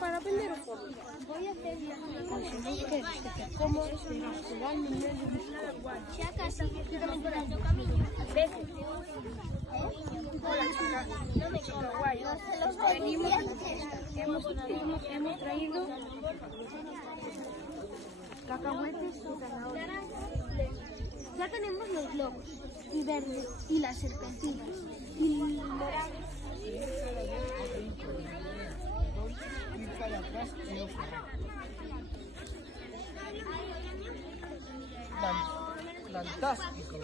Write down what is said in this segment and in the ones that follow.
Para aprender un poco. Voy a hacer como ya casi estamos por el camino. Hemos traído cacahuetes y zanahorias. Ya tenemos los globos y verdes y las serpentinas y Fantástico,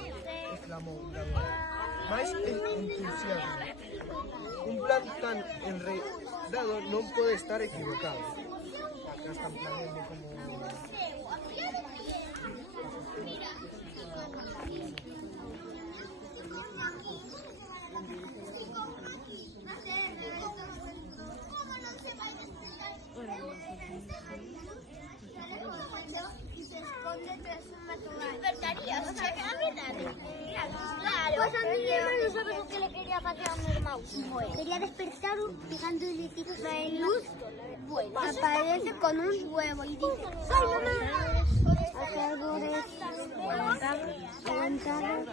exclamó Gabriel. Mais entusiasmo. Un plan tan enredado non pode estar equivocado. Acá están planeando como... Pues a mi hermano no sabes o que le quería facer ao meu irmão. Quería despertar pegándole tiros de luz. Aparece con un huevo y dice: ¡Soy mamá! Los árboles aguantaron